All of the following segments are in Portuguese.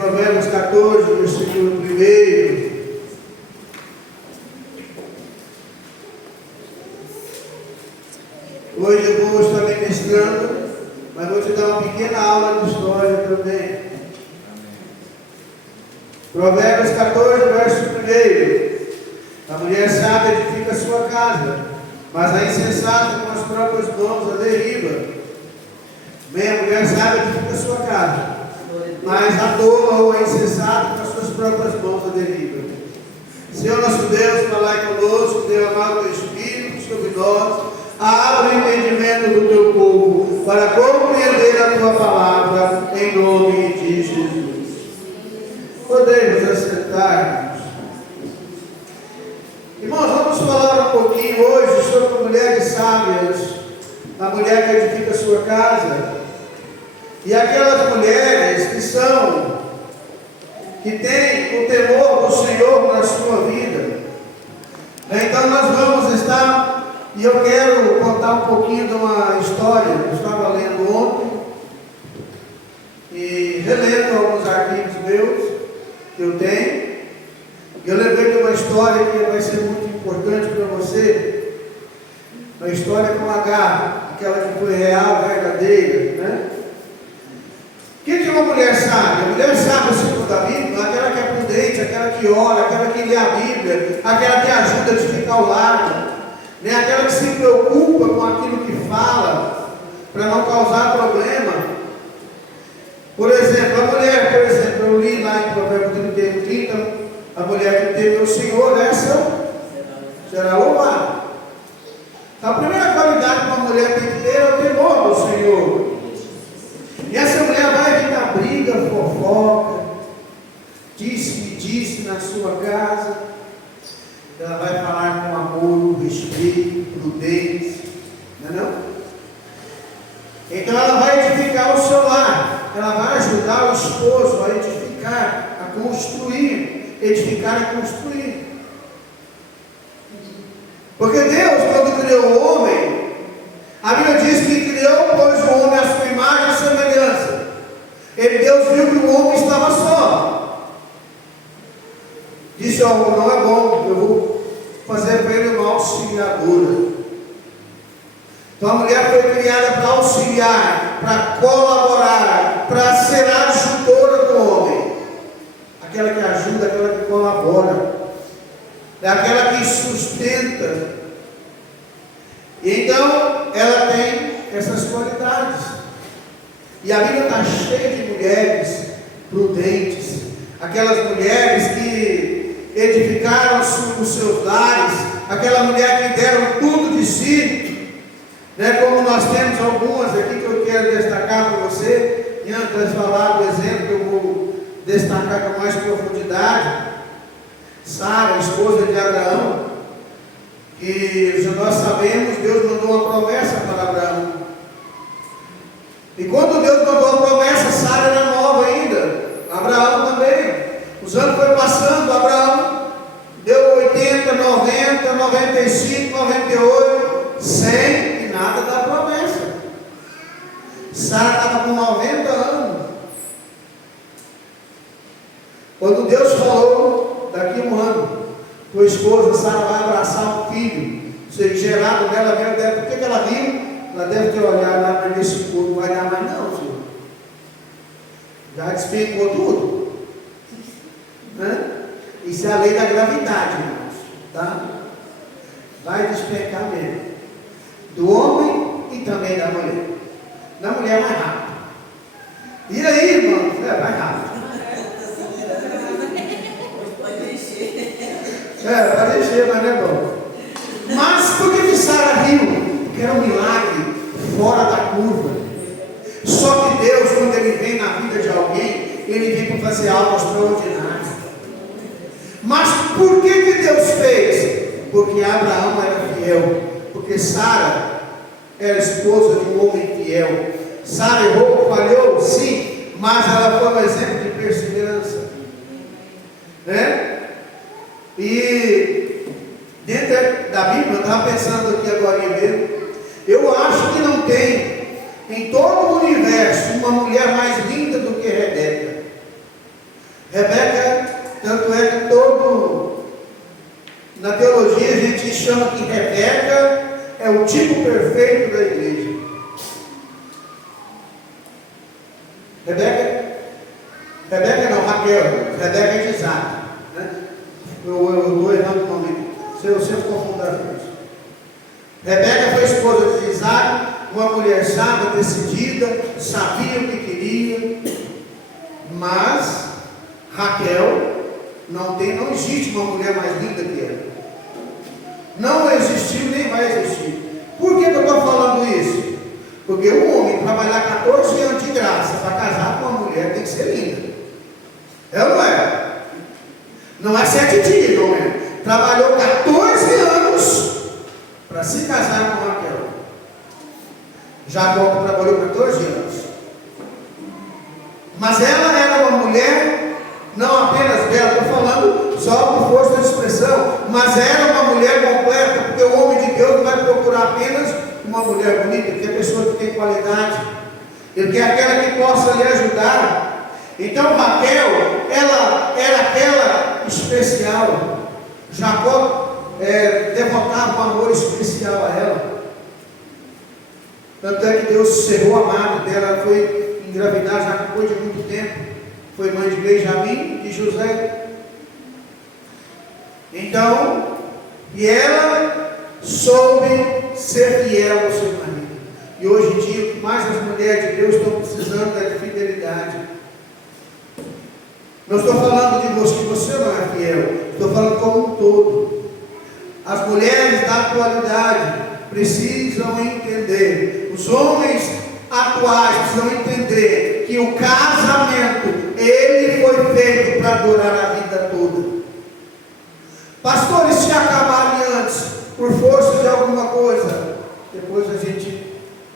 Provérbios 14, versículo 1. Hoje eu vou estar ministrando, mas vou te dar uma pequena aula de história também. Provérbios 14, verso 1. A mulher sábia edifica a sua casa, mas a insensata com as próprias mãos a derriba. Bem, a mulher sábia edifica a sua casa, mas a tola ou a insensata com as suas próprias mãos a derriba. Senhor nosso Deus, falai conosco, derramai o teu Espírito sobre nós, abre o entendimento do teu povo, para compreender a tua palavra, em nome de Jesus. Podemos assentar-nos. Irmãos, vamos falar um pouquinho hoje sobre mulheres sábias, a mulher que edifica a sua casa, e aquelas mulheres que têm o temor do Senhor na sua vida. Então nós vamos estar, e eu quero contar um pouquinho de uma história que eu estava lendo ontem, e relendo alguns arquivos meus, que eu tenho. Eu lembrei de uma história que vai ser muito importante para você, uma história com H, aquela que foi real, verdadeira, né? O que é uma mulher sábia? A mulher sábia, segundo a Bíblia, aquela que é prudente, aquela que ora, aquela que lê a Bíblia, aquela que ajuda a edificar o lar, né? Aquela que se preocupa com aquilo que fala, para não causar problema. Por exemplo, eu li lá em Provérbios 31, 30, a mulher que teme o Senhor, essa será louvada. A primeira qualidade que uma mulher tem que ter é o temor do Senhor. E essa mulher vai evitar briga, fofoca, disse na sua casa. Ela vai falar com amor, respeito, prudência, não é não? Então ela vai edificar o seu lar, ela vai ajudar o esposo a edificar, a construir, edificar e construir. Porque Deus, quando criou o homem, a Bíblia diz que criou, pois, o homem à sua imagem e semelhança. Deus viu que o homem estava só. Disse: não é bom, eu vou fazer para ele uma auxiliadora. Então a mulher foi criada para auxiliar, para colaborar, para ser a ajudadora do homem. Aquela que ajuda, aquela que colabora, é aquela que sustenta. E então ela tem essas qualidades. E a Bíblia está cheia de mulheres prudentes, aquelas mulheres que edificaram os seus lares, aquela mulher que deram tudo de si, né? Como nós temos algumas aqui que eu quero destacar para você, e antes de falar do exemplo que eu vou destacar com mais profundidade. Sara, esposa de Abraão, que nós sabemos, Deus mandou uma promessa para Abraão. E quando Deus mandou a promessa, Sara era nova ainda, Abraão também. Os anos foram passando, Abraão deu 80, 90, 95, 98, 100 e nada da promessa. Sara estava com 90 anos. Quando Deus falou: daqui a um ano, tua esposa Sara vai abraçar um filho, ser gerado dela, por que ela viu? Ela deve ter olhado lá para esse corpo, não vai dar mais não, Senhor. Já despencou tudo, né? Isso é a lei da gravidade, irmãos, tá? Vai despencar mesmo, do homem e também da mulher. Da mulher mais rápido. E aí, irmãos, mais rápido. Pode encher, mas não é bom. Mas por que Sara riu? Porque era um milagre fora da curva. Só que Deus, quando Ele vem na vida de alguém, Ele vem para fazer algo extraordinário. Mas por que Deus fez? Porque Abraão era fiel. Porque Sara era esposa de um homem fiel. Sara errou, falhou, sim, mas ela foi um exemplo de perseverança, né? E dentro da Bíblia, eu estava pensando aqui agora mesmo, eu acho que não tem em todo o universo uma mulher mais linda do que Rebeca. Rebeca, tanto é que na teologia a gente chama que Rebeca é o tipo perfeito da igreja. Rebeca não, Raquel. Rebeca é de Isaac, né? Eu estou errando o nome. Eu sempre confundo as coisas. Rebeca foi esposa de Isaac, uma mulher sábia, decidida, sabia o que queria. Mas Raquel não existe uma mulher mais linda que ela. Não existiu nem vai existir. Por que eu estou falando isso? Porque o homem trabalhar 14 anos de graça para casar com uma mulher tem que ser linda. É ou não é? Não é 7 dias, não é? Trabalhou 14 anos para se casar com Raquel. Jacó trabalhou 14 anos. Mas ela era uma mulher, não apenas bela, estou falando só por força de expressão, mas era uma mulher completa, porque o homem de Deus não vai procurar apenas uma mulher bonita, ele quer pessoa que tem qualidade, ele quer aquela que possa lhe ajudar. Então Raquel, ela era aquela especial. Jacó devotava um amor especial a ela. Tanto é que Deus cerrou a madre dela, ela foi engravidar já depois de muito tempo. Foi mãe de Benjamim e José. Então, e ela soube ser fiel ao seu marido. E hoje em dia, o que mais as mulheres de Deus estão precisando é de fidelidade. Não estou falando de você que você não é fiel, estou falando como um todo. As mulheres da atualidade precisam entender, os homens atuais precisam entender que o casamento, ele foi feito para durar a vida toda. Pastores, se acabarem antes, por força de alguma coisa, depois a gente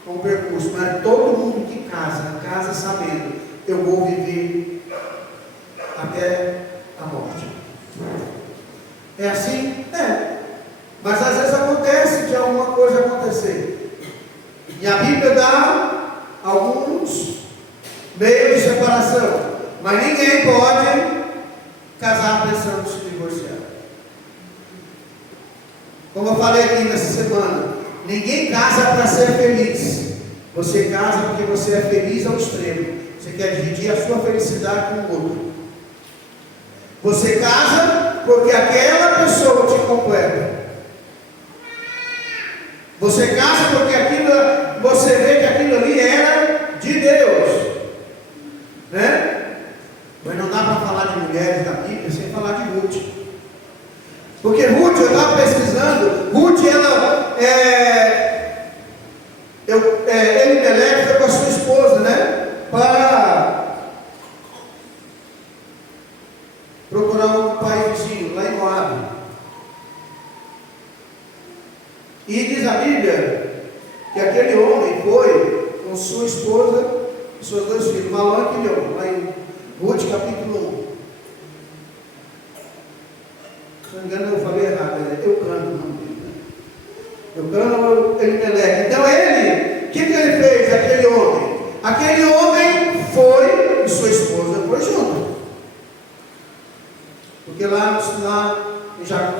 com o percurso, mas todo mundo que casa sabendo, eu vou viver até a morte. É assim? É. Mas às vezes acontece de alguma coisa acontecer. E a Bíblia dá alguns meios de separação. Mas ninguém pode casar pensando em se divorciar. Como eu falei aqui nessa semana, ninguém casa para ser feliz. Você casa porque você é feliz ao extremo. Você quer dividir a sua felicidade com o outro. Você casa porque aquela pessoa te completa. Você casa porque você vê que aquilo ali era de Deus, né? Mas não dá para falar de mulheres da Bíblia sem falar de Ruth. Porque Ruth, eu estava pesquisando, Ruth, ela Elimelec foi com a sua esposa, né? Para procurar um país vizinho, lá em Moab. E diz a Bíblia que aquele homem foi com sua esposa e seus 2 filhos, Malão e Quilion, lá em Ruth capítulo 1. Se não me engano, eu falei errado, Eucana o nome dele. Eucana ou Elimelec. Então o que ele fez, aquele homem? Aquele homem foi e sua esposa foi junto. Porque lá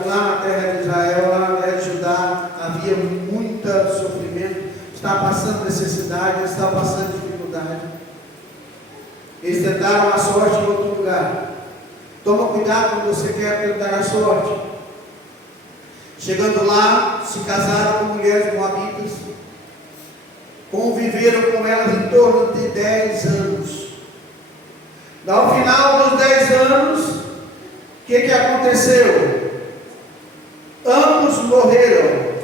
na terra de Israel, lá na terra de Judá, havia muito sofrimento, estava passando necessidade, estava passando dificuldade. Eles tentaram a sorte em outro lugar. Toma cuidado quando você quer tentar a sorte. Chegando lá, se casaram com mulheres moabitas, conviveram com elas em torno de 10 anos. Ao final dos 10 anos, o que aconteceu? Ambos morreram.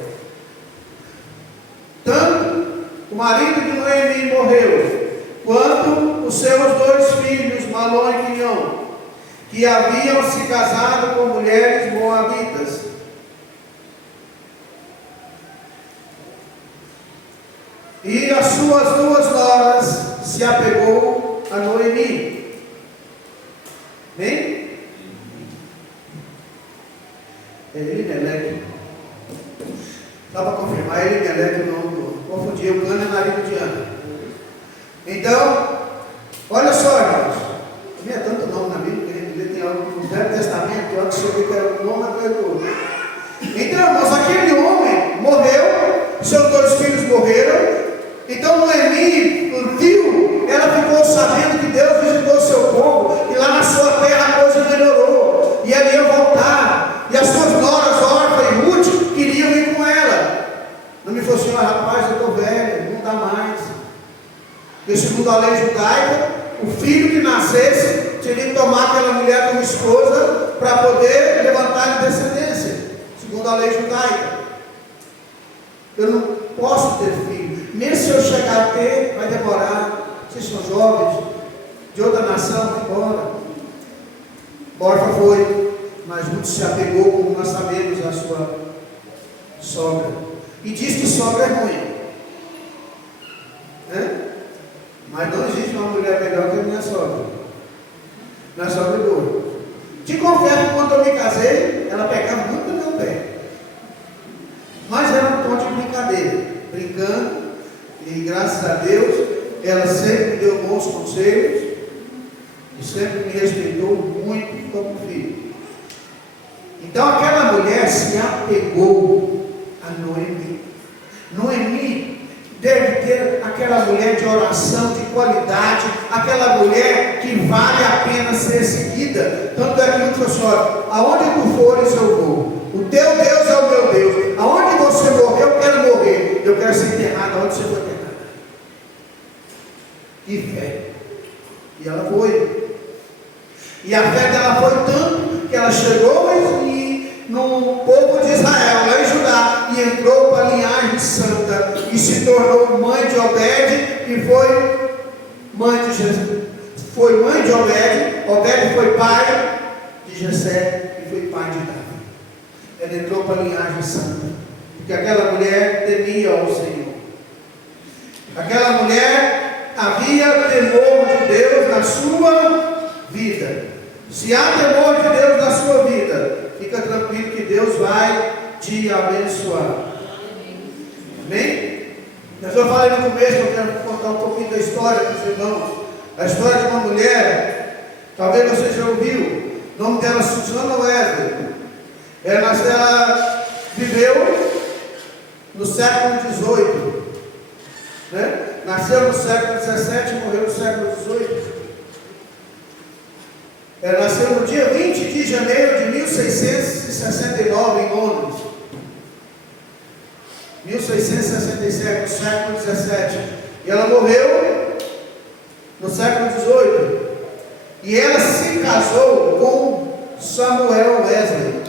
Tanto o marido de Noemi morreu, quanto os seus 2 filhos, Malom e Quilion, que haviam se casado com mulheres moabitas. E as suas 2 noras se apegou a Noemi. Bem? Elimelec. Só para confirmar, Elimelec não confundi, Eucana é marido de Ana. Então, olha só, irmãos, não é tanto nome na Bíblia que a gente no Velho Testamento, eu acho que era o nome do Edu. Então, irmãos, aquele homem morreu, seus 2 filhos morreram. Então Noemi viu, ela ficou sabendo que Deus visitou o seu povo, e lá na sua terra a coisa melhorou, e ela ia voltar, e as suas noras, Orfa e Ruth, queriam ir com ela. Não me falou assim: rapaz, eu estou velho, não dá mais. Porque segundo a lei judaica, o filho que nascesse teria que tomar aquela mulher como esposa para poder levantar a descendência, segundo a lei judaica. Eu não posso ter filho, mesmo se eu chegar a ter, vai demorar. Vocês são jovens, de outra nação, vai embora. Orfa foi, mas Ruth se apegou, como nós sabemos, à sua sogra, e diz que sogra é ruim, né? Mas não existe uma mulher melhor que a minha sogra. Minha sogra é boa. Te confesso que quando eu me casei, ela pegava muito no meu pé, mas era um tom de brincadeira, brincando, e graças a Deus, ela sempre me deu bons conselhos, e sempre me respeitou muito como filho. Então aquela mulher se apegou a Noemi. Noemi deve ter aquela mulher de oração, de qualidade, aquela mulher que vale a pena ser seguida. Tanto é que muito falou assim: olha, aonde tu fores eu vou. O teu Deus é o meu Deus. Aonde você morrer, eu quero morrer. Eu quero ser enterrado aonde você foi enterrado. Que fé. E ela foi. E a fé dela foi tanto que ela chegou no povo de Israel, lá em Judá, e entrou para a linhagem santa, e se tornou mãe de Obed, e foi mãe de Jesus. Foi mãe de Obed, Obed foi pai de Jessé, e foi pai de Davi. Ela entrou para a linhagem santa, porque aquela mulher temia ao Senhor. Aquela mulher havia temor de Deus na sua vida. Se há temor de Deus na sua vida, fica tranquilo que Deus vai te abençoar. Amém? Mas eu falei no começo, eu quero contar um pouquinho da história dos irmãos. A história de uma mulher, talvez você já ouviu, o nome dela é Susana Wesley. Ela viveu no século XVIII, né? Nasceu no século XVII e morreu no século XVIII. Ela nasceu no dia 20 de janeiro de 1669 em Londres. 1667, no século XVII. E ela morreu no século XVIII. E ela se casou com Samuel Wesley.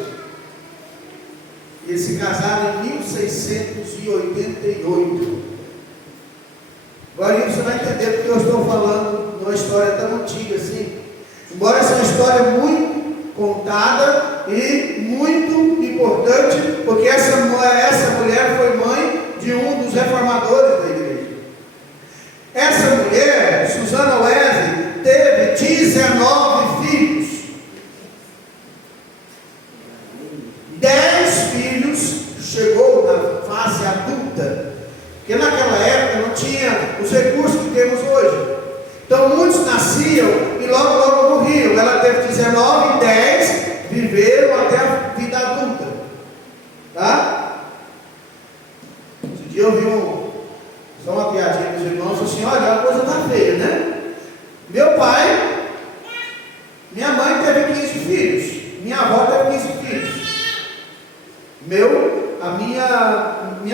Eles se casaram em 1688. Agora você vai entender porque eu estou falando de uma história tão antiga assim. Embora essa história é muito contada e muito importante, porque essa mulher foi mãe de um dos reformadores da igreja. Essa mulher, Susana Wesley, teve 19 filhos. 10 filhos chegou na fase adulta, porque naquela época não tinha os recursos que temos hoje. Então muitos nasciam e logo morriam. Ela teve 19 e 10 viveram até a vida adulta. Tá? Esse dia eu vi só uma piadinha dos irmãos, falou assim: olha, a coisa está feia, né? Meu pai, minha mãe teve 15 filhos, minha avó teve 15 filhos. Minha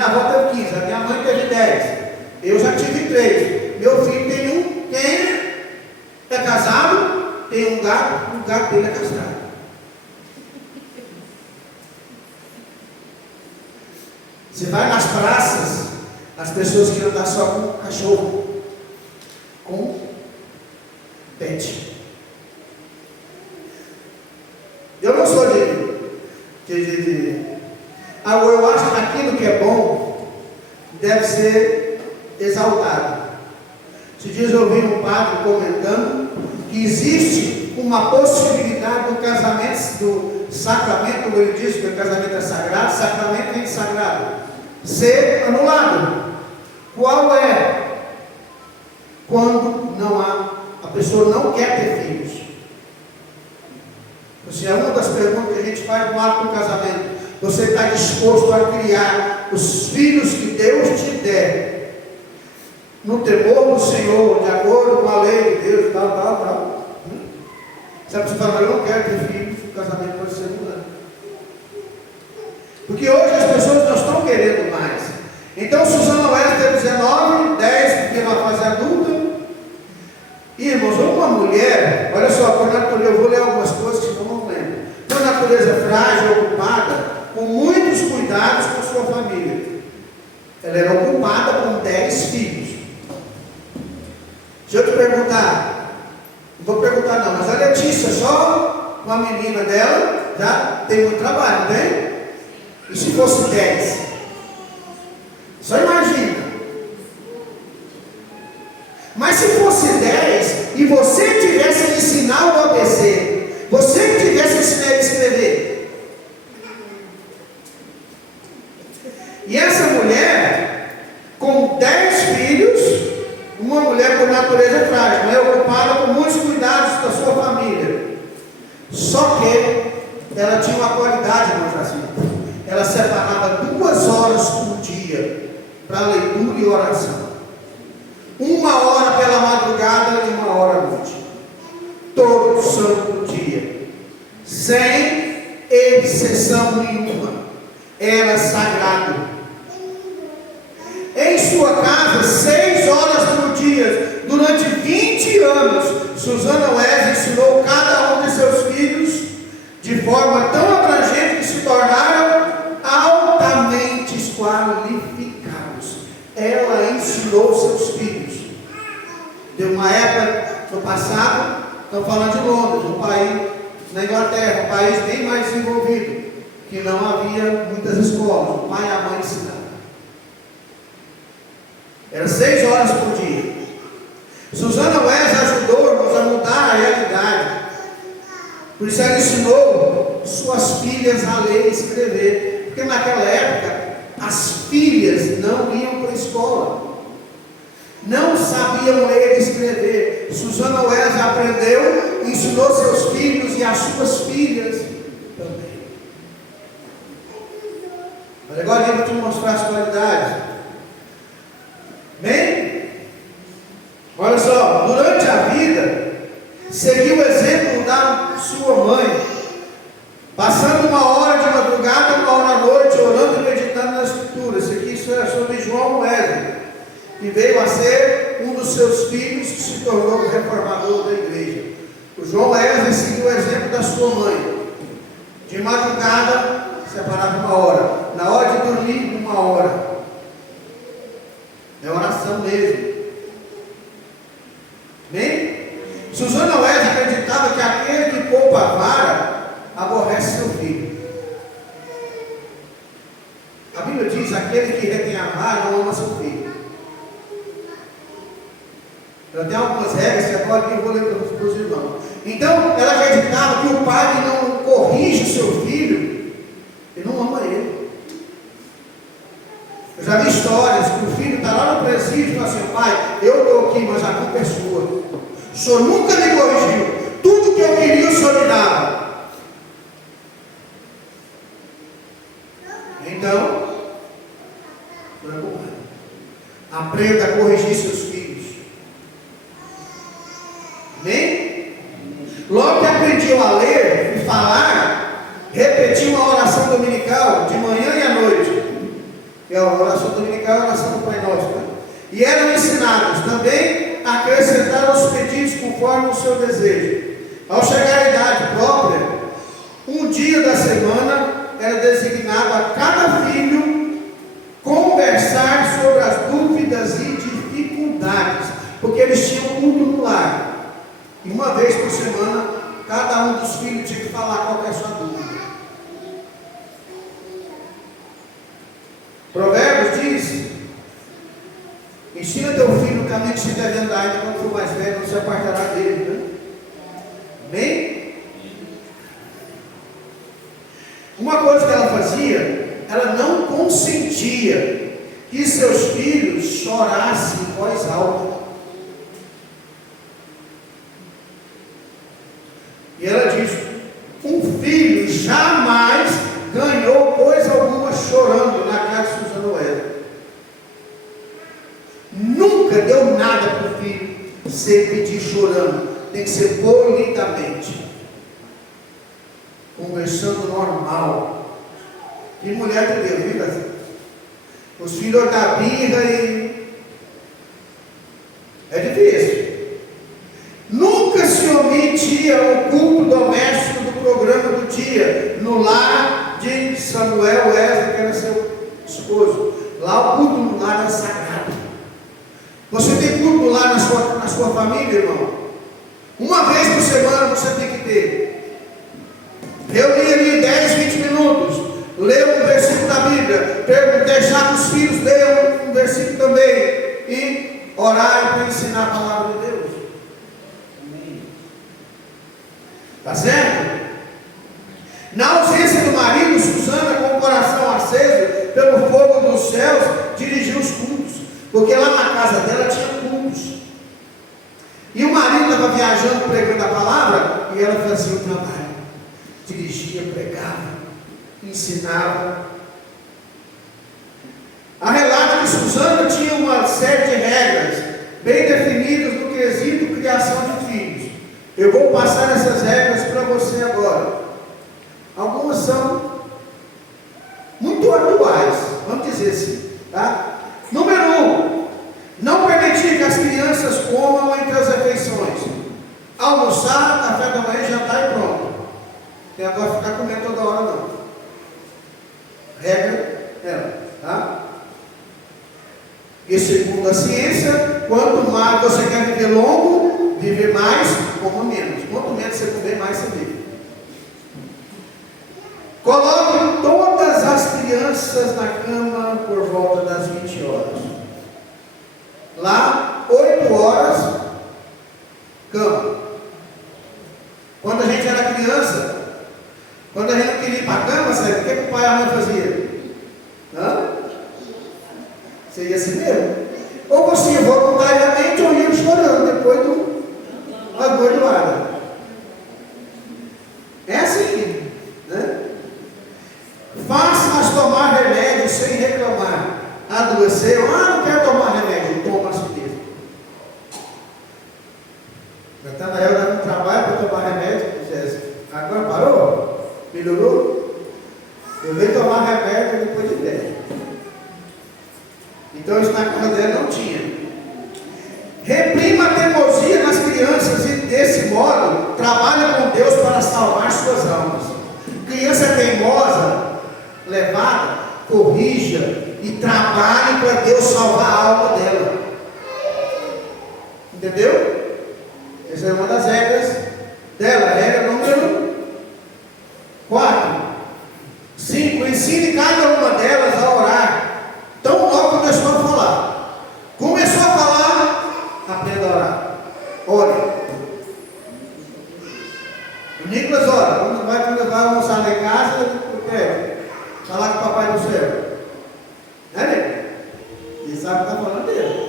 avó teve 15, a minha mãe teve 10. Eu já tive 3. Meu filho tem um. Quem é casado tem um gato, o gato dele é castrado. Você vai nas praças, as pessoas querem andar só com cachorro, com pet. Eu não sou eu acho que aquilo que é bom deve ser exaltado. Esses dias eu ouvi um padre comentando que existe uma possibilidade do casamento, do sacramento, como ele disse, que o casamento é sagrado, sacramento é sagrado, ser anulado. Qual é? Quando não há, a pessoa não quer ter filhos. Assim, é uma das perguntas que a gente faz no ato do casamento. Você está disposto a criar os filhos que Deus te der, no temor do Senhor, de acordo com a lei de Deus, tal. Se a pessoa fala, eu não quero ter filhos, o casamento pode ser mudado. Porque hoje as pessoas não estão querendo mais. Então, Susana Wesley tem 19, 10, porque é uma fase adulta. E, irmãos, uma mulher, olha só, por natureza, eu vou ler algumas coisas que não lembro. Por natureza frágil, ocupada, com muitos cuidados com sua família. Ela era ocupada com 10 filhos. Deixa eu te perguntar, não vou perguntar não, mas a Letícia, só com a menina dela, já tem muito trabalho, não tem? E se fosse 10? Só imagina. Mas se fosse 10 e você tivesse que ensinar o ABC, você que tivesse que ensinar ele a escrever. E essa mulher, com 10 filhos, uma mulher por natureza frágil, né, ocupada com muitos cuidados da sua família. Só que ela tinha uma qualidade, irmão Jacinto. Ela separava 2 horas por dia para leitura e oração. 1 hora pela madrugada e 1 hora à noite. Todo santo dia. Sem exceção nenhuma. Era sagrado. Em sua casa, 6 horas por dia, durante 20 anos, Susana Wesley ensinou cada um de seus filhos de forma tão abrangente que se tornaram altamente qualificados. Ela ensinou seus filhos. Deu uma época no passado, estão falando de Londres, um país, na Inglaterra, um país bem mais desenvolvido, que não havia muitas escolas, o pai e a mãe ensinavam. Era 6 horas por dia. Susana Wesley ajudou-nos a mudar a realidade. Por isso ela ensinou suas filhas a ler e escrever. Porque naquela época, as filhas não iam para a escola. Não sabiam ler e escrever. Susana Wesley aprendeu, ensinou seus filhos e as suas filhas também. Mas agora eu vou te mostrar as qualidades. Bem, olha só, durante a vida, seguiu o exemplo da sua mãe, passando 1 hora de madrugada, 1 hora à noite, orando e meditando na Escritura. Isso é sobre João Wesley, que veio a ser um dos seus filhos que se tornou o reformador da igreja. O João Wesley seguiu o exemplo da sua mãe. De madrugada, separava 1 hora. Na hora de dormir, 1 hora. É oração mesmo. Bem? Susana Wesley acreditava que aquele que poupa a vara aborrece seu filho. A Bíblia diz: aquele que retém a vara não ama seu filho. Eu tenho algumas regras que agora eu vou ler para os irmãos. Então, ela acreditava que o pai que não corrige o seu filho, ele não ama ele. Eu já vi histórias que o filho está lá no presídio e fala assim: pai, eu estou aqui, mas a culpa é sua. O senhor nunca me corrigiu. Tudo que eu queria, o senhor me dava. Então, aprenda a corrigir seus filhos. Amém? Logo que aprendiam a ler e falar, repetiam a oração dominical de manhã e à noite. E a oração dominical é a oração do Pai Nosso, né? E eram ensinados também a acrescentar os pedidos conforme o seu desejo. Ao chegar à idade própria, um dia da semana era designado a cada filho conversar sobre as dúvidas e dificuldades, porque eles tinham tudo no lar. E uma vez por semana, cada um dos filhos tinha que falar qual é a sua dúvida. Provérbios diz: ensina teu filho o caminho que se deve andar, e quando for mais velho, não se apartará dele. Né? Amém? Uma coisa que ela fazia, ela não consentia que seus filhos chorassem em voz alta. E ela diz: um filho jamais ganhou coisa alguma chorando na casa de Suzana Wesley. Nunca deu nada para o filho sem pedir chorando. Tem que ser polidamente, conversando normal. Que mulher de Deus, viu, Brasil? Os filhos da birra e é difícil. Nunca se omitia o culto doméstico do programa do dia, no lar de Samuel Wesley, que era seu esposo. Lá o culto no lar é sagrado. Você tem culto no lar na sua família, irmão? Uma vez por semana você tem que ter. Reunir ali 10, 20 minutos. Ler um versículo da Bíblia. Deixar que os filhos leiam um versículo também. E orar para ensinar a palavra de Deus. Está certo? Na ausência do marido, Suzana, com o coração aceso pelo fogo dos céus, dirigiu os cultos. Porque lá na casa dela tinha cultos. E o marido estava viajando, pregando a palavra, e ela fazia o trabalho. Dirigia, pregava, ensinava. A relato que Suzana tinha uma série de regras bem definidas no quesito criação de filhos. Eu vou passar essas regras para você agora. Algumas são muito atuais, vamos dizer assim, tá? Número 1, não permitir que as crianças comam entre as refeições. Almoçar, café da manhã, jantar e pronto. Tem agora ficar comendo toda hora não. Regra ela, tá? E segundo a ciência, quanto mais você quer viver longo, viver mais, coma menos. Quanto menos você comer, mais você vive. Coloque todas as crianças na cama por volta das 20 horas. Lá, 8 horas, cama. Quando a gente era criança, quando a gente não queria ir para a cama, sabe, o que o pai e a mãe faziam? Hã? Você ia assim mesmo? Ou você ia voluntariamente ou ia chorando depois do agoiroada. É assim, né? Faça-as tomar remédio sem reclamar. Adoeceu, não quero tomar remédio, toma assim mesmo. Natanael dava um trabalho para tomar remédio, Jéssica. Agora parou? Melhorou? Eu veio tomar remédio depois de velho. Então isso na casa dela não tinha. Reprima a teimosia nas crianças e desse modo trabalha com Deus para salvar suas almas. Criança teimosa, levada, corrija e trabalhe para Deus salvar a alma dela. Entendeu? Essa é uma das regras dela. Regra número 4. 5. Ensine cada uma delas a orar. Então logo começou a falar. Começou a falar, aprenda a orar. Ore. O Nicolas ora. Quando vai almoçar lá em casa, falar com o papai do céu. Né? Ele sabe o que está falando dele.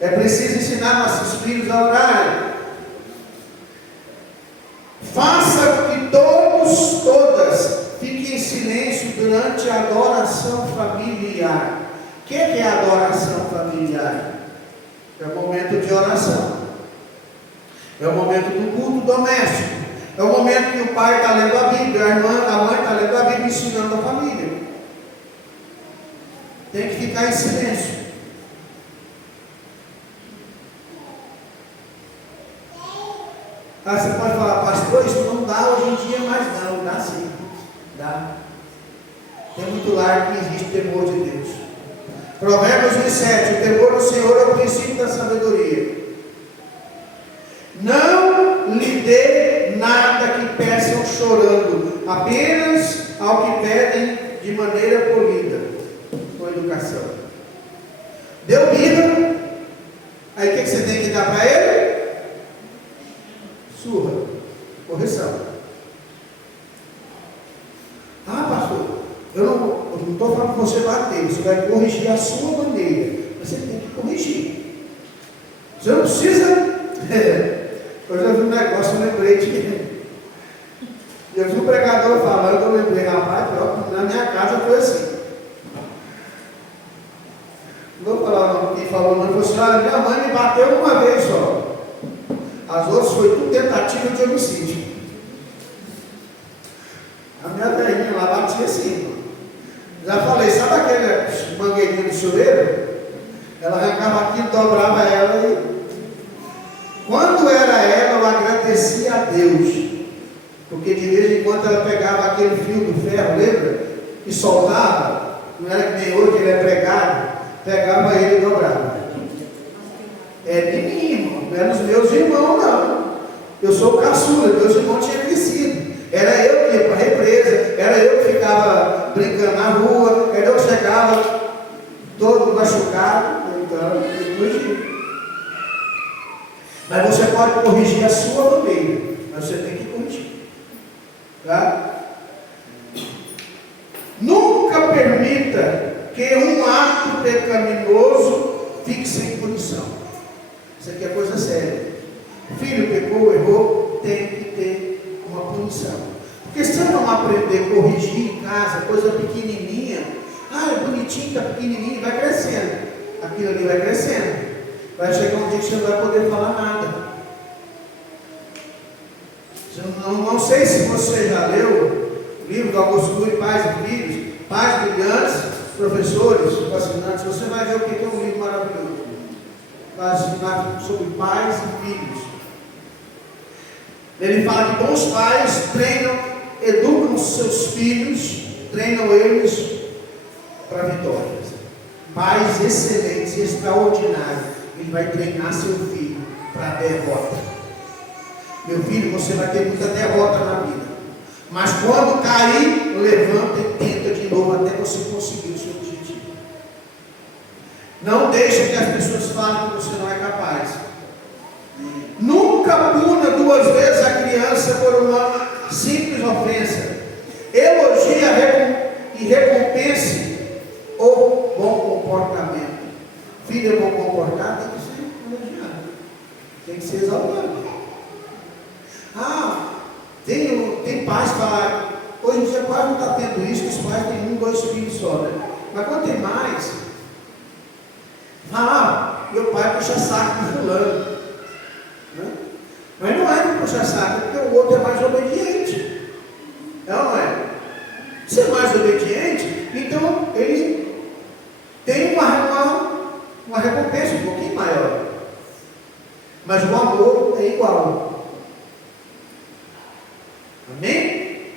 É preciso ensinar nossos filhos a orarem. Faça que todas fiquem em silêncio durante a adoração familiar. O que é a adoração familiar? É o momento de oração. É o momento do culto doméstico. É o momento que o pai está lendo a Bíblia, a mãe está lendo a Bíblia, ensinando a família. Tem que ficar em silêncio. Você pode falar, pastor, isso não dá hoje em dia mais não. Dá sim, dá. Tem muito lar que existe temor de Deus. Provérbios 17, o temor do Senhor é o princípio da sabedoria. Não lhe dê nada que peçam chorando, apenas ao que pedem de maneira polida, com educação. Deu birra, aí o que você tem que dar para ele? Surra, correção. Pastor, eu não estou falando que você bater, você vai corrigir a sua maneira, você tem que corrigir. Você não precisa. Eu já vi um negócio, eu lembrei de foi assim. Não vou falar o nome quem falou, não. Falou assim: olha, minha mãe me bateu uma vez só. As outras foi tudo tentativa de homicídio. A minha velhinha lá batia assim. Já falei, sabe aquele mangueirinho do chuveiro? Ela arrancava aquilo, dobrava ela e... Quando era ela, eu agradecia a Deus. Porque de vez em quando ela pegava aquele fio do ferro, lembra? E soltava. Não era que nem hoje, ele é pregado. Pegava ele e dobrava. É de mim, irmão. Não é dos meus irmãos, não. Eu sou o caçula, meus irmãos tinham crescido. Era eu que ia para a represa, era eu que ficava brincando na rua, era eu que chegava todo machucado. Então, mas você pode corrigir a sua maneira, mas você tem que corrigir. Tá? Nunca permita que um ato pecaminoso fique sem punição. Isso aqui é coisa séria. Filho pecou, errou, tem que ter uma punição. Porque se eu não aprender a corrigir em casa, coisa pequenininha, é bonitinho, está pequenininho, vai crescendo. Aquilo ali vai crescendo. Vai chegar um dia que você não vai poder falar nada. Não sei se você já leu o livro do Augusto Cury, Pais e Filhos, Pais Brilhantes, Professores Fascinantes. Você vai ver o que é um livro maravilhoso. Vai ensinar sobre pais e filhos. Ele fala que bons pais treinam, educam seus filhos, treinam eles para vitórias. Pais excelentes, extraordinários. Ele vai treinar seu filho para a derrota. Meu filho, você vai ter muita derrota na vida. Mas quando cair, levanta e tenta de novo até você conseguir o seu objetivo. Não deixe que as pessoas falem que você não é capaz. Nunca puna duas vezes a criança por uma simples ofensa. Elogie e recompense o bom comportamento. Filho é bom comportado, tem que ser elogiado. Tem que ser exaltado. Tem pais que falam, hoje em dia quase não está tendo isso, que os pais têm 1, 2 filhos só, né? Mas quando tem mais, meu pai puxa saco de fulano. Né? Mas não é que puxa saco, porque o outro é mais obediente. É ou não é? Se é mais obediente, então ele tem uma recompensa um pouquinho maior. Mas o amor é igual. Amém?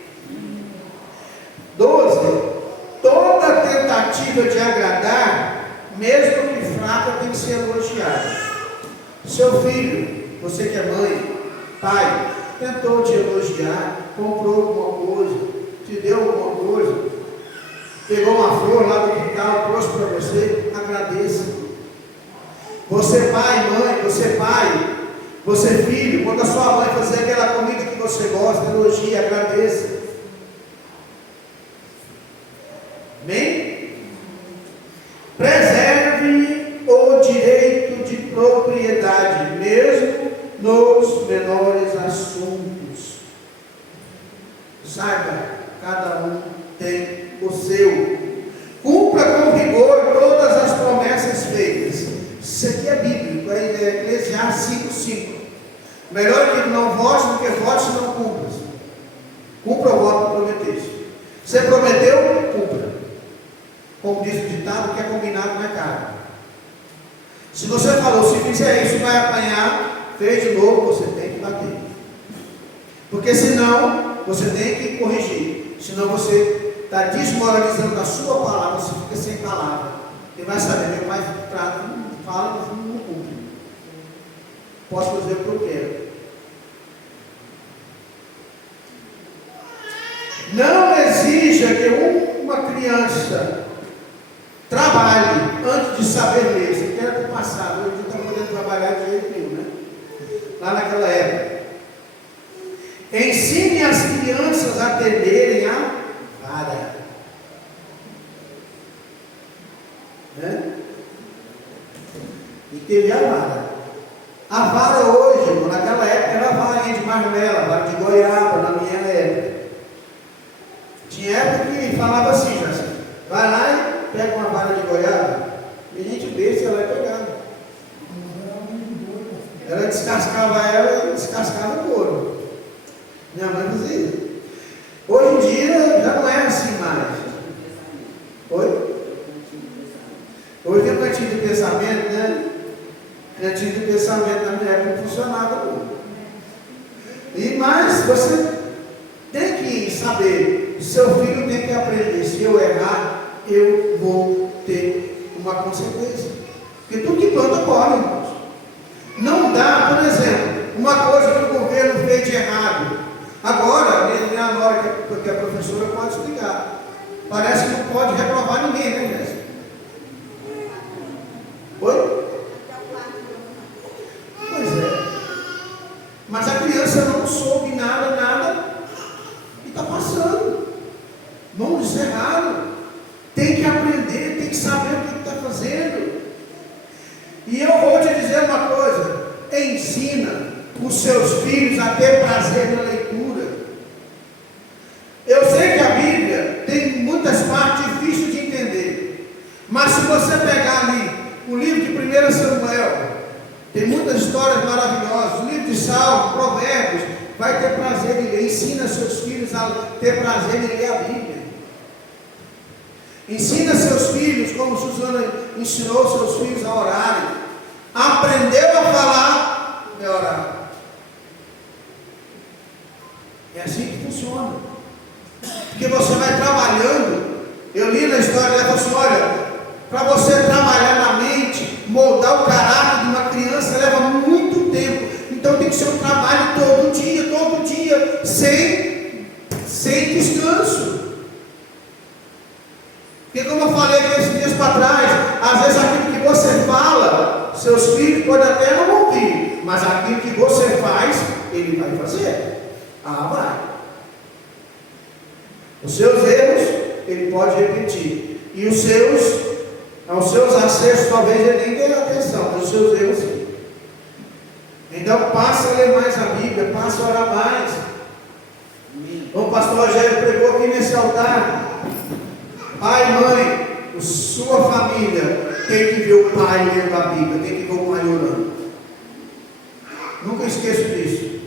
12. Toda tentativa de agradar, mesmo que fraca, tem que ser elogiada. Seu filho, você que é mãe, pai, tentou te elogiar, comprou alguma coisa, te deu alguma coisa, pegou uma flor lá do quintal, trouxe para você, agradeça. Você pai, mãe, você filho, quando a sua mãe fazer aquela comida que você gosta, elogie, agradeça. Amém? Preserve o direito de propriedade, mesmo nos menores assuntos. Saiba, cada um tem o seu. Cumpra com rigor todas as promessas feitas. Isso aqui é bíblico, é Eclesiastes 5:5. Melhor que não vote do que vote se não cumpras. Cumpra o voto que prometeste. Você prometeu, cumpra. Como diz o ditado, o que é combinado não é caro. Se você falou, se fizer isso vai apanhar, fez de novo, você tem que bater. Porque senão, você tem que corrigir. Senão você está desmoralizando a sua palavra, você fica sem palavra. Você vai saber, meu pai fala, mas não cumpre. Posso fazer o que eu quero. Não exija que uma criança trabalhe antes de saber ler. Você quer ter passado, hoje não está podendo trabalhar de jeito nenhum, né? Lá naquela época. Ensine as crianças a temerem a vara. Né? E temer a vara. A vara hoje, naquela época, era a varinha de marmela, vara de goiaba, na minha época. Tinha época que falava assim, já assim. Vai lá e pega uma vara de goiaba. E a gente besta, ela é pegada. Ela descascava ela e descascava o couro. Minha mãe fazia isso. Hoje em dia já não é assim mais. Oi? Hoje tem um cantinho de pensamento, né? Cantinho de pensamento na minha época não funcionava muito. E mais, você tem que saber, seu filho tem que aprender, se eu errar, eu vou ter uma consequência. Porque tudo que planta colhe, irmãos. Não dá, por exemplo, uma coisa que o governo fez de errado. Agora, minha nora, que a professora pode explicar. Parece que não pode reprovar ninguém, né, Jéssica? Oi? Pois é. Mas a criança não soube nada, e está passando. Vamos errar. Tem que aprender, tem que saber o que está fazendo. E eu vou te dizer uma coisa: ensina os seus filhos a ter prazer na leitura. Eu sei que a Bíblia tem muitas partes difíceis de entender, mas se você pegar ali o livro de 1 Samuel, tem muitas histórias maravilhosas, o livro de Salmos, Provérbios, vai ter prazer em ler. Ensina seus filhos a ter prazer em ler a Bíblia. Ensina seus filhos, como Suzana ensinou seus filhos a orarem. Aprendeu a falar, é orar. É assim que funciona. Porque você vai trabalhando. Eu li na história, ela falou assim: olha, para você trabalhar na mente, moldar o caráter de uma criança, leva muito tempo. Então tem que ser um trabalho todo dia, sem descanso. Porque como eu falei aqui esses dias para trás, às vezes aquilo que você fala, seus filhos podem até não ouvir, mas aquilo que você faz, ele vai fazer. Vai. Os seus erros, ele pode repetir. E os seus acertos, talvez ele nem dê atenção, mas os seus erros sim. Então passa a ler mais a Bíblia, passa a orar mais. O pastor Rogério pregou aqui nesse altar. Pai, mãe, sua família tem que ver o pai lendo a Bíblia, tem que ver o pai orando. Nunca esqueço disso.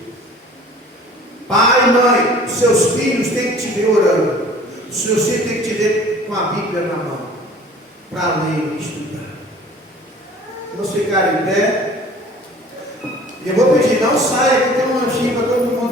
Pai, mãe, seus filhos têm que te ver orando. Os seus filhos têm que te ver com a Bíblia na mão, para ler e estudar. Vamos ficar em pé. E eu vou pedir, não saia, que tem um lanchinho para